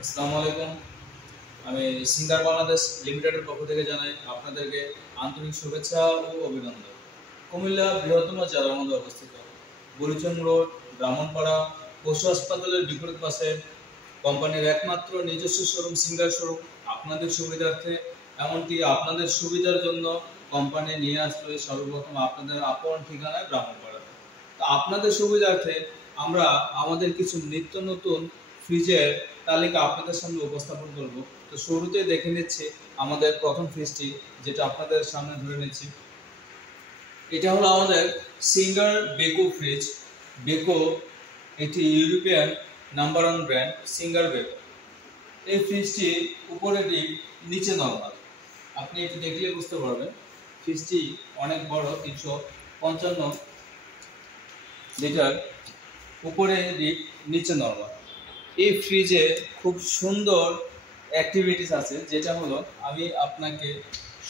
আসসালামু আলাইকুম। আমি সিঙ্গার বাংলাদেশ লিমিটেডের পক্ষ থেকে জানাই আপনাদেরকে আন্তরিক শুভেচ্ছা ও অভিনন্দন। কুমিল্লা বৃহত্তম জেলার মধ্যে অবস্থিত বুড়িচং রোড, ব্রাহ্মণপাড়া পশু হাসপাতালের বিপরীত পাশে কোম্পানির একমাত্র নিজস্ব শোরুম সিঙ্গার শোরুম। আপনাদের সুবিধার্থে, এমনকি আপনাদের সুবিধার জন্য কোম্পানি নিয়ে আসলো সর্বপ্রথম আপনাদের আপন ঠিকানায় ব্রাহ্মণপাড়া। তো আপনাদের সুবিধার্থে আমরা আমাদের কিছু নিত্য নতুন ফ্রিজের তালিকা আপনাদের সামনে উপস্থাপন করব। তো শুরুতে দেখে নিচ্ছি আমাদের প্রথম ফ্রিজটি, যেটা আপনাদের সামনে ধরে নিচ্ছি। এটা হলো আমাদের সিঙ্গার বেকো ফ্রিজ। বেকো একটি European number one brand, singer Beko. এই ফ্রিজটি উপরে ডিপ, নিচে নরমাল। আপনি এটি দেখলে বুঝতে পারবেন ফ্রিজটি অনেক বড়, 355 লিটার, উপরে ডিপ, নিচে নরমাল। এই ফ্রিজে খুব সুন্দর অ্যাক্টিভিটিস আছে, যেটা হলো আমি আপনাকে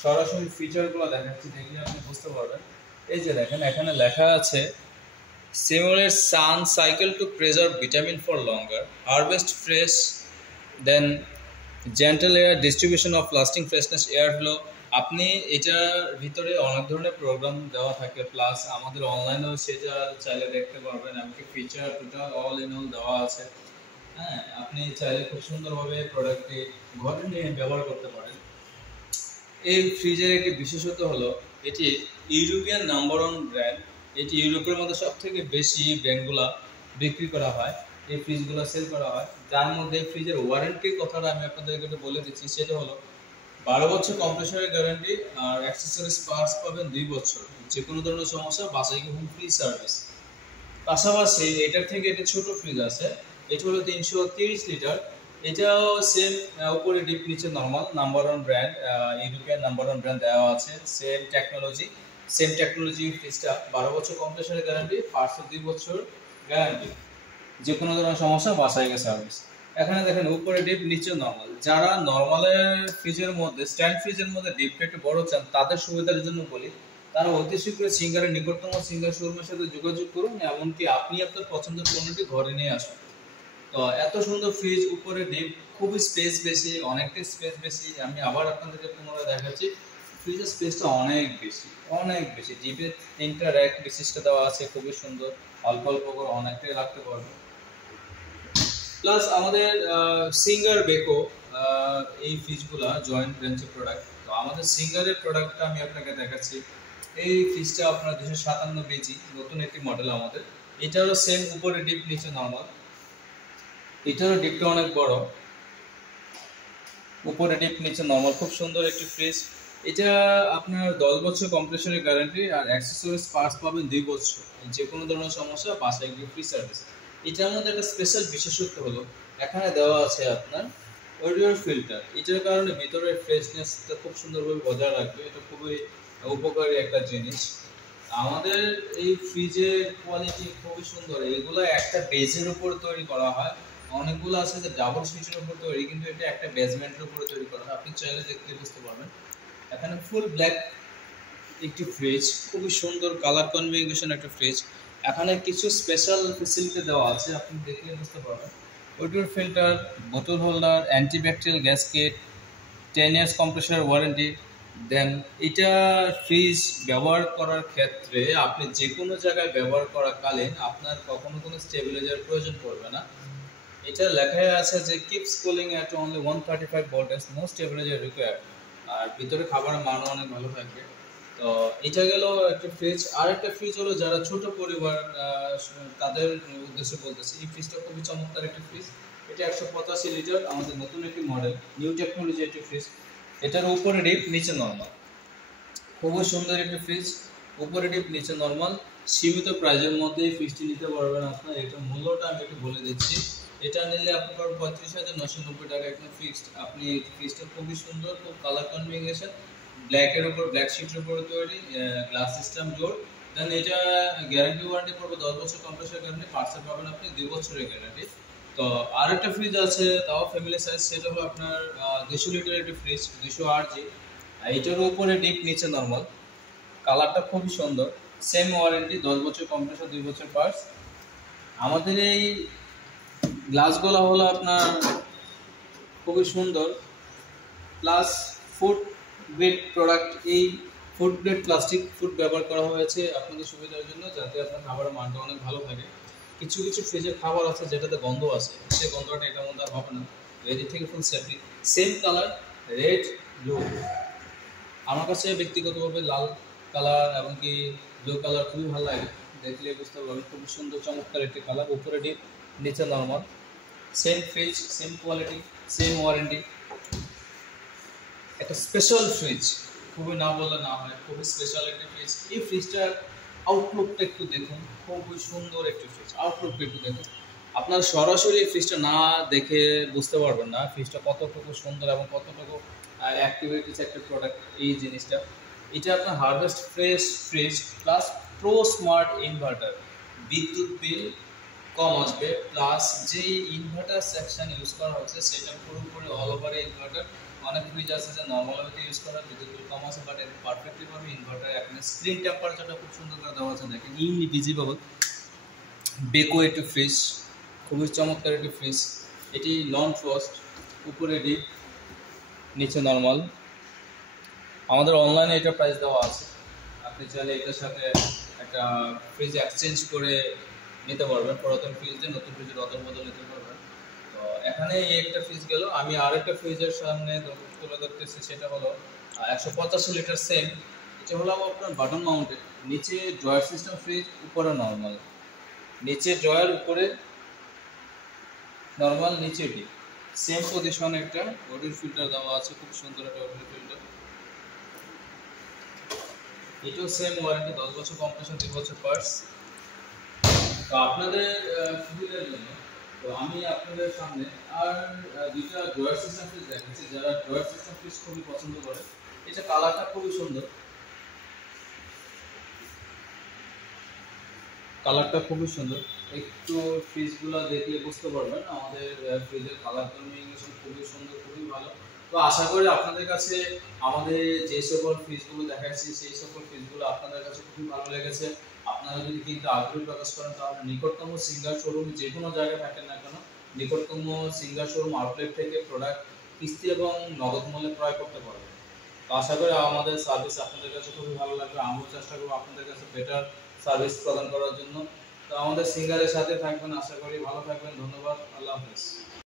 সরাসরি ফিচারগুলো দেখাচ্ছি, দেখলে আপনি বুঝতে পারবেন। এই যে দেখেন, এখানে লেখা আছে simulates sun cycle to preserve vitamin for longer, harvest fresh, then gentle air distribution of lasting freshness, air flow। আপনি এটার ভিতরে অনেক ধরনের প্রোগ্রাম দেওয়া থাকে, প্লাস আমাদের অনলাইনেও সেটা চাইলে দেখতে পারবেন। এমনকি feature total all in all দেওয়া আছে। হ্যাঁ, আপনি চাইলে খুব সুন্দরভাবে প্রোডাক্টটি ঘরে নিয়ে ব্যবহার করতে পারেন। এই ফ্রিজের একটি বিশেষত্ব হলো এটি ইউরোপিয়ান নাম্বার ওয়ান ব্র্যান্ড। এটি ইউরোপের মধ্যে সব থেকে বেশি ব্র্যান্ডগুলা বিক্রি করা হয়, এই ফ্রিজগুলো সেল করা হয়। তার মধ্যে ফ্রিজের ওয়ারেন্টির কথাটা আমি আপনাদেরকে একটু বলে দিচ্ছি। সেটা হলো 12 বছর কম্প্রেসরের গ্যারান্টি, আর অ্যাক্সেসরিজ পার্টস পাবেন 2 বছর। যে কোনো ধরনের সমস্যা বাসায় হোম ফ্রি সার্ভিস। পাশাপাশি এটার থেকে একটি ছোট ফ্রিজ আছে, এটা হলো 330 লিটার। এটাও সেম, উপরে ডিপ, নিচে normal, number one brand, European number one brand দেওয়া আছে। সেম টেকনোলজি ফ্রিজটা 12 বছর কম্প্রেসরের গ্যারান্টি, পার্টসের 2 বছর গ্যারান্টি। যে কোনো ধরনের সমস্যা বাসায় গিয়ে সার্ভিস। এখানে দেখেন উপরে ডিপ, নিচে নরমাল। যারা নরমালের ফ্রিজের মধ্যে, স্ট্যান্ড ফ্রিজের মধ্যে ডিপটা একটু বড় চান, তাদের সুবিধার জন্য বলি, তারা অতি শীঘ্রই সিঙ্গারের নিকটতম সিঙ্গার শোরুমের সাথে যোগাযোগ করুন, এমনকি আপনি আপনার পছন্দের পণ্যটি ঘরে নিয়ে আসুন। তো এত সুন্দর ফ্রিজ, উপরে ডিপ, খুবই স্পেস বেশি, অনেকটাই স্পেস বেশি। আমি আবার আপনাদেরকে পুনরায় দেখাচ্ছি, ফ্রিজের স্পেসটা অনেক বেশি, অনেক বেশি। ডিপে 3টা র্যাক বিশিষ্ট দেওয়া আছে, খুবই সুন্দর। অল্প অল্প করে অনেকটাই রাখতে পারবে। প্লাস আমাদের সিঙ্গার বেকো, এই ফ্রিজগুলা জয়েন্ট ব্রাঞ্চের প্রোডাক্ট। তো আমাদের সিঙ্গারের প্রোডাক্টটা আমি আপনাকে দেখাচ্ছি। এই ফ্রিজটা আপনার 257 বিজি, নতুন একটি মডেল আমাদের। এটারও সেম, উপরে ডিপ, নিচে নর্মাল। এটারও ডিপটা অনেক বড়, উপরে ডিপ, নিচে নর্মাল। খুব সুন্দর একটি ফ্রিজ। এটা আপনার 10 বছর কম্প্রেসরের গ্যারান্টি, আর অ্যাক্সেসরিজ পার্টস পাবেন 2 বছর। যে কোনো ধরনের সমস্যা বাসায় গিয়ে ফ্রি সার্ভিস। এটার মধ্যে একটা স্পেশাল বিশেষত্ব হলো এখানে দেওয়া আছে আপনার অডিও ফিল্টার। এটার কারণে ভিতরের ফ্রেশনেসটা খুব সুন্দরভাবে বজায় রাখবে। এটা খুবই উপকারী একটা জিনিস। আমাদের এই ফ্রিজের কোয়ালিটি খুবই সুন্দর। এগুলো একটা বেজের উপর তৈরি করা হয়। অনেকগুলো আছে যে ডাবল সুইচের উপর তৈরি, কিন্তু এটা একটা বেসমেন্টের উপরে তৈরি করা হয়। আপনি চাইলে দেখতে বুঝতে পারবেন। এখানে ফুল ব্ল্যাক একটি ফ্রিজ, খুবই সুন্দর কালার কম্বিনেশন একটা ফ্রিজ। এখানে কিছু স্পেশাল ফেসিলিটি দেওয়া আছে, আপনি দেখলে বুঝতে পারবেন। অডিও ফিল্টার, বোতল holder, antibacterial gasket, 10 years compressor warranty. Then এটা ফ্রিজ ব্যবহার করার ক্ষেত্রে আপনি যে কোনো জায়গায় ব্যবহার করাকালীন আপনার কখনো কোনো স্টেবিলাইজার প্রয়োজন পড়বে না। এটা লেখাই আছে যে keeps cooling at only 135 voltage, no stabiliser required. আর ভিতরে খাবারের মানও অনেক ভালো থাকবে। তো এটা গেল একটা ফ্রিজ। আর একটা ফ্রিজ হলো যারা ছোট পরিবার, তাদের উদ্দেশ্যে বলতেছি। এই ফ্রিজটা খুবই চমৎকার একটা ফ্রিজ। এটা 185 লিটার, আমাদের নতুন একটি মডেল, নিউ টেকনোলজি একটি ফ্রিজ। এটার উপরে ডিপ, নিচে নর্মাল। খুবই সুন্দর একটি ফ্রিজ, উপরে ডিপ, নিচে নর্মাল। সীমিত প্রাইজের মধ্যে এই ফ্রিজটি নিতে পারবেন আপনার। এটা মূল্যটা আমি একটু বলে দিচ্ছি। এটা নিলে আপনার 35,990 টাকা একদম ফিক্সড। আপনি এই ফ্রিজটা খুবই সুন্দর, খুব কালার কম্বিনেশন, ব্ল্যাকের উপর, ব্ল্যাক শিটের উপরে তৈরি, গ্লাস সিস্টেম ডোর। দেন এটা গ্যারান্টি ওয়ারেন্টি পড়বে 10 বছর কম্প্রেসর গ্যারান্টি, পার্সেল পাবেন আপনি 2 বছরের গ্যারান্টি। তো আর একটা ফ্রিজ আছে, তাও ফ্যামিলি সাইজ। সেটা হলো আপনার 200 লিটার একটি ফ্রিজ, 208G। এটার উপরে ডিপ, নিচে নর্মাল। কালারটা খুবই সুন্দর, সেম ওয়ারেন্টি, 10 বছর কম্প্রেসর, 2 বছর পার্টস। আমাদের এই গ্লাসগুলো হলো আপনার খুবই সুন্দর, প্লাস ফুড গ্রেড প্রোডাক্ট। এই ফুড গ্রেড প্লাস্টিক ফুড ব্যবহার করা হয়েছে আপনাদের সুবিধার জন্য, যাতে আপনার খাবারের মানটা অনেক ভালো থাকে। কিছু কিছু ফ্রিজের খাবার আছে যেটাতে গন্ধ আছে, সেই গন্ধটা এটার মধ্যে আর হবে না। এদিক থেকে ফুল safety. Same colour, red, blue. আমার কাছে ব্যক্তিগতভাবে লাল কালার এবং কি ব্লু কালার খুবই ভালো লাগে, দেখলে বুঝতে পারবেন খুবই সুন্দর চমৎকার একটি কালার। উপরে ডিপ, নিচে normal. Same fridge, same quality, same warranty. একটা স্পেশাল ফ্রিজ, খুবই না বললে না হয়, খুবই স্পেশাল একটি ফ্রিজ। এই ফ্রিজটার আউটলুকটা একটু দেখুন, খুবই সুন্দর একটি ফ্রিজ। আউটলুকটা একটু দেখুন, আপনার সরাসরি ফ্রিজটা না দেখে বুঝতে পারবেন না ফ্রিজটা কতটুকু সুন্দর এবং কতটুকু অ্যাক্টিভিটিস একটা প্রোডাক্ট এই জিনিসটা। এটা আপনার harvest fresh fridge plus pro smart inverter, বিদ্যুৎ বিল কম আসবে, প্লাস যে ইনভার্টার সেকশন ইউজ করা হচ্ছে সেটা পুরোপুরি অল ওভার ইনভার্টার। অনেক ফ্রিজ আছে যে নর্মাল ওয়েতে ইউজ করা বিদ্যুৎ বিল কম আছে, বাট এটা পারফেক্টলি ভাবে ইনভার্টার। এখানে স্ক্রিন টেম্পারেচারটা খুব সুন্দর করে দেওয়া আছে, দেখেন ইনভিজিবল। বেকো একটি ফ্রিজ, খুবই চমৎকার একটি ফ্রিজ। এটি নন ফ্রস্ট, উপরে ডিপ, নিচে নর্মাল। আমাদের অনলাইনে এটা প্রাইস দেওয়া আছে, আপনি চাইলে এটার সাথে একটা ফ্রিজ এক্সচেঞ্জ করে নিতে পারবেন। পুরাতন ফ্রিজ দিয়ে নতুন ফ্রিজের অদল বদল নিতে পারবেন। তো এখানে এই একটা ফ্রিজ গেল, আমি আরেকটা ফ্রিজের সামনে তুলে ধরতেছি, সেটা হলো 185 লিটার সেম। এটা হলো আপনার বাটন মাউন্টেড, নিচে ড্রয়ার সিস্টেম ফ্রিজ, উপরে নর্মাল। নিচে ড্রয়ার, উপরে নর্মাল, নিচে ডিপ। সেম পজিশনে একটা ওয়াটার ফিল্টার দেওয়া আছে, খুব সুন্দর একটা ওয়াটার ফিল্টার। এটাও সেম ওয়ারেন্টি, 10 বছর কম্প্রেশন, 2 বছর পার্টস। তো আপনাদের সুবিধার জন্য তো আমি আপনাদের সামনে আর দুইটা ড্রয়ার সিস্টেম ফ্রিজ দেখাচ্ছি, যারা ড্রয়ার সিস্টেম ফ্রিজ খুবই পছন্দ করে। এটা কালারটা খুবই সুন্দর, কালারটা খুবই সুন্দর। একটু ফ্রিজগুলো দেখলে বুঝতে পারবেন আমাদের ফ্রিজের কালার কম্বিনেশন খুবই সুন্দর, খুবই ভালো। তো আশা করি আপনাদের কাছে আমাদের যে সকল ফ্রিজগুলো দেখাচ্ছি সেই সকল ফ্রিজগুলো আপনাদের কাছে খুবই ভালো লেগেছে। আপনারা যদি কিনতে আগ্রহ প্রকাশ করেন তাহলে নিকটতম সিঙ্গার শোরুম, যে কোনো জায়গায় থাকেন না কেন, নিকটতম সিঙ্গার শোরুম আউটলেট থেকে প্রোডাক্ট কিস্তি এবং নগদ মূল্যে ক্রয় করতে পারবেন। তো আশা করি আমাদের সার্ভিস আপনাদের কাছে খুবই ভালো লাগবে। আমরাও চেষ্টা করবো আপনাদের কাছে বেটার সার্ভিস প্রদান করার জন্য। তো আমাদের সিঙ্গারের সাথে থাকবেন, আশা করি ভালো থাকবেন। ধন্যবাদ, আল্লাহ হাফেজ।